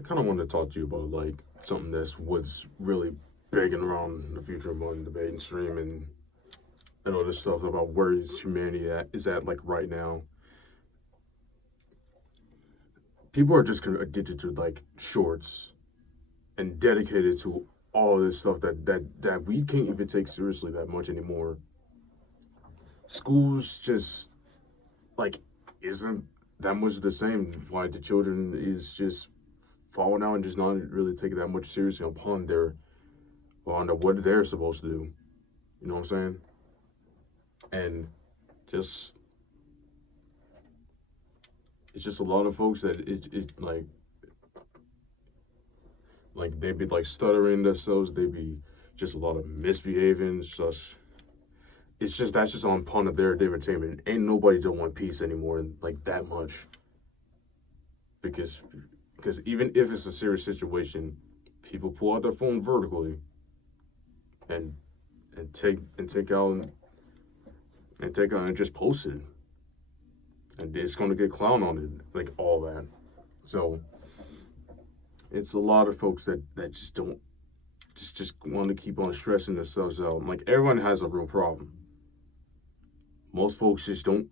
I kind of want to talk to you about like something that's what's really big and around the future among the mainstream and all this stuff about where is humanity at like right now. People are just addicted to like shorts and dedicated to all this stuff that we can't even take seriously that much anymore. Schools just like isn't that much the same. Why the children is just falling out and just not really taking that much seriously upon their on what they're supposed to do. You know what I'm saying? And just it's just a lot of folks that it like they be like stuttering themselves. They be just a lot of misbehaving. It's just that's just on part of their entertainment. Ain't nobody don't want peace anymore like that much because because even if it's a serious situation, people pull out their phone vertically and take out and just post it, and it's gonna get clown on it like all that. So it's a lot of folks that just don't just want to keep on stressing themselves out. Like everyone has a real problem. Most folks just don't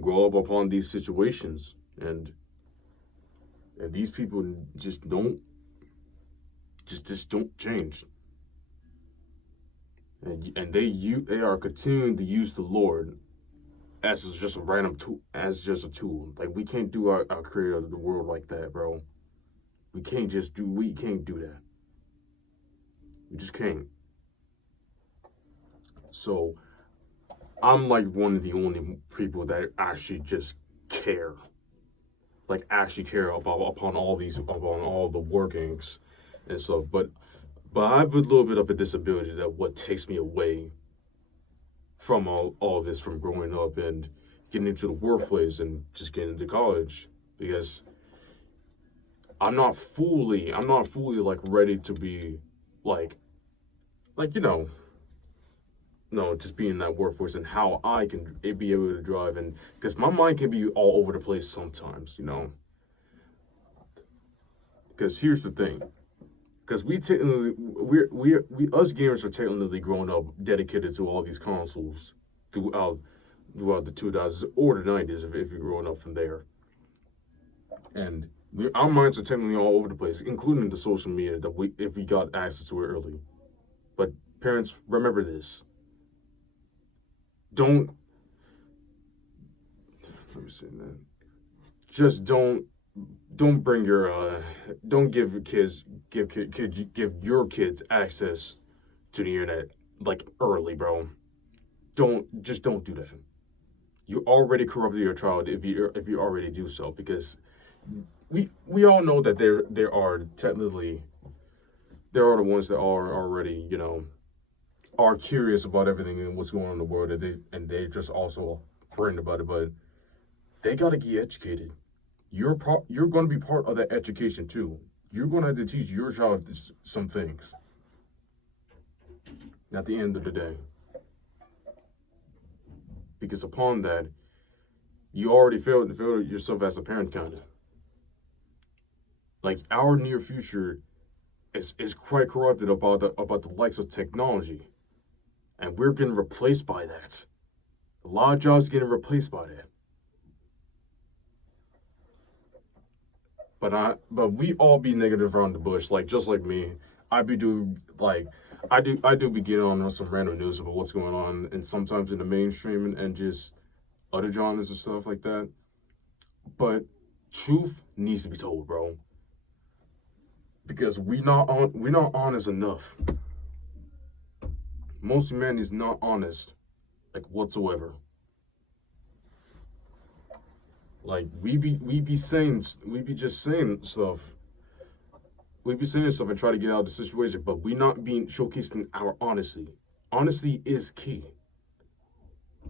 grow up upon these situations, and these people just don't just don't change, and they are continuing to use the Lord as just a random tool, as just a tool. Like we can't do our creator of the world like that, bro. We can't do that. We just can't. So I'm like one of the only people that actually just care, like actually care about upon all these upon all the workings and stuff. But I have a little bit of a disability that what takes me away from all this from growing up and getting into the workplace and just getting into college because I'm not fully like ready to be like like you know no, just being in that workforce and how I can be able to drive and because my mind can be all over the place sometimes, Because here's the thing, because we us gamers are technically grown up dedicated to all these consoles throughout throughout the 2000s or the 90s if you're growing up from there, and our minds are technically all over the place, including the social media that we if we got access to it early. But parents, remember this: don't let me say that. Just don't bring your don't give your kids give your kids access to the internet like early, bro. Don't do that. You already corrupted your child if you already do so because we all know that there are technically there are the ones that are already are curious about everything and what's going on in the world and they just also frightened about it, but they gotta get educated. You're going to be part of that education too. You're going to have to teach your child some things at the end of the day, because upon that, you already failed yourself as a parent, kind of. Like our near future is quite corrupted about the likes of technology, and we're getting replaced by that. A lot of jobs getting replaced by that. But we all be negative around the bush, like just like me. I be do like I do be getting on some random news about what's going on, and sometimes in the mainstream and just other genres and stuff like that. But truth needs to be told, bro, because we're not honest enough. Most humanity is not honest, like whatsoever. Like we be just saying stuff. We be saying stuff and try to get out of the situation, but we not being showcasing our honesty. Honesty is key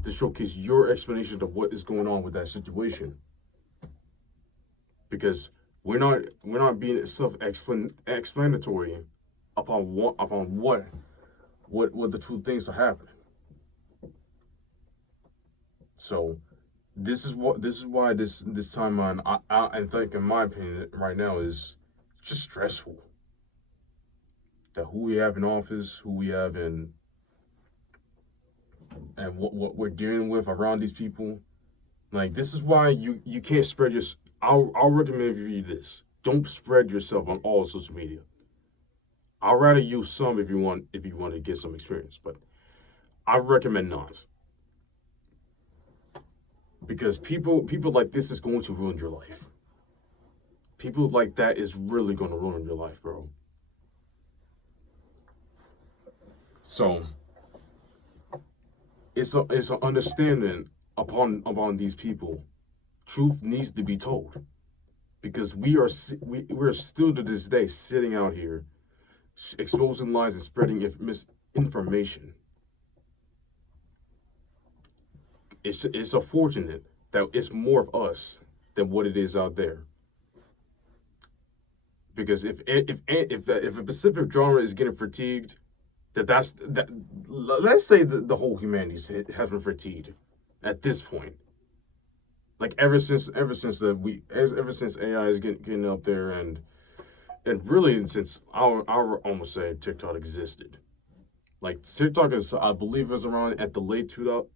to showcase your explanation of what is going on with that situation, because we're not being self explanatory upon what the true things are happening. So this is why this timeline I think in my opinion right now is just stressful. That who we have in office, who we have in, and what we're dealing with around these people. Like, this is why you can't spread your. I'll recommend you this. Don't spread yourself on all social media. I'd rather use some if you want to get some experience, but I recommend not, because people like this is going to ruin your life. People like that is really going to ruin your life, bro. So it's an understanding upon these people. Truth needs to be told, because we're still to this day sitting out here exposing lies and spreading misinformation. It's unfortunate that it's more of us than what it is out there. Because if a specific genre is getting fatigued, that let's say the whole humanity has been fatigued at this point. Like ever since AI is getting up there, and really since I'll almost say TikTok existed. Like, TikTok is, I believe, is around at the late 2000,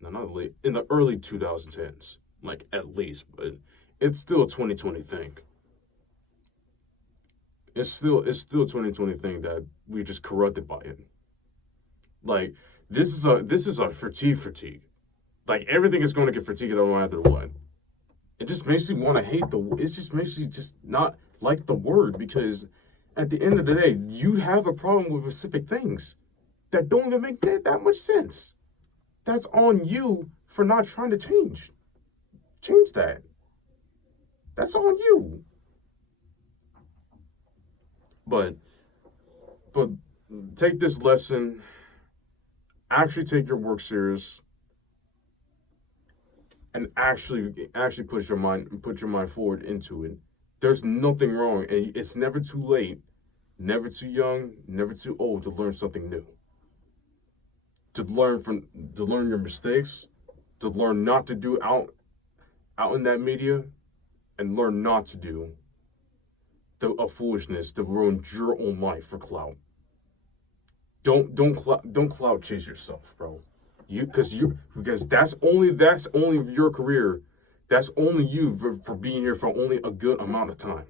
no, not late, in the early 2010s, like, at least, but it's still a 2020 thing. It's still a 2020 thing that we're just corrupted by it. Like, this is a fatigue. Like, everything is going to get fatigued no matter what. It just makes you want to hate it just makes you just not like the word, because at the end of the day, you have a problem with specific things that don't even make that much sense. That's on you for not trying to change. Change that. That's on you. But take this lesson. Actually take your work serious, and actually put your mind forward into it. There's nothing wrong, and it's never too late, never too young, never too old to learn something new. To learn your mistakes, to learn not to do out in that media, and learn not to do a foolishness to ruin your own life for clout. Don't clout chase yourself, bro. Because that's only your career. That's only you for being here for only a good amount of time,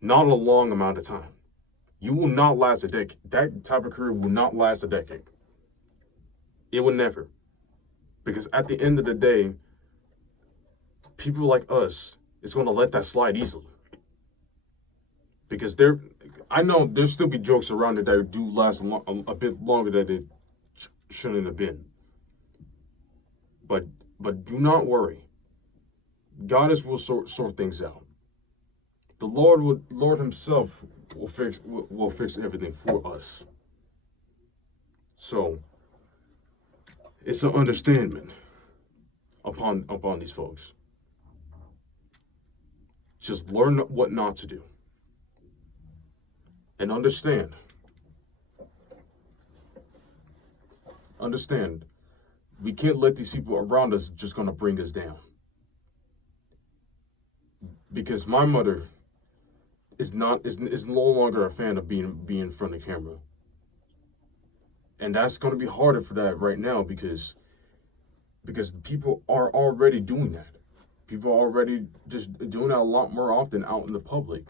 not a long amount of time. You will not last a decade. That type of career will not last a decade. It will never. Because at the end of the day, people like us is going to let that slide easily. Because I know there'll still be jokes around it that do last a bit longer than it shouldn't have been. But do not worry. God will sort things out. The Lord Himself will fix everything for us. So it's an understanding upon these folks. Just learn what not to do. And understand, we can't let these people around us just gonna bring us down. Because my mother is no longer a fan of being in front of the camera. And that's gonna be harder for that right now, because people are already doing that. People are already just doing that a lot more often out in the public.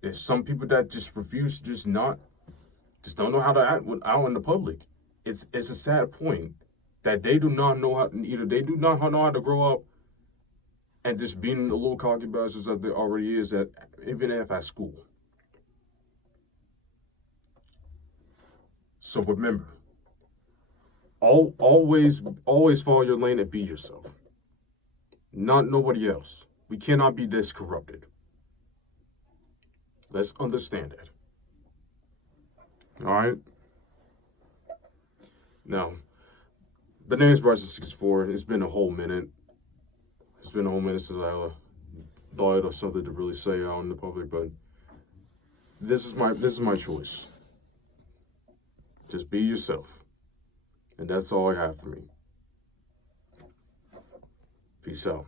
There's some people that just refuse, just don't know how to act out in the public. It's a sad point that they do not know how, either they do not know how to grow up, and just being the little cocky bastards that they already is even if at school. So remember, always follow your lane and be yourself, not nobody else. We cannot be this corrupted. Let's understand it. All right. Now, the name's Bryson64. It's been a whole minute. Since I thought of something to really say out in the public, but this is my choice. Just be yourself, and that's all I have for me. Peace out.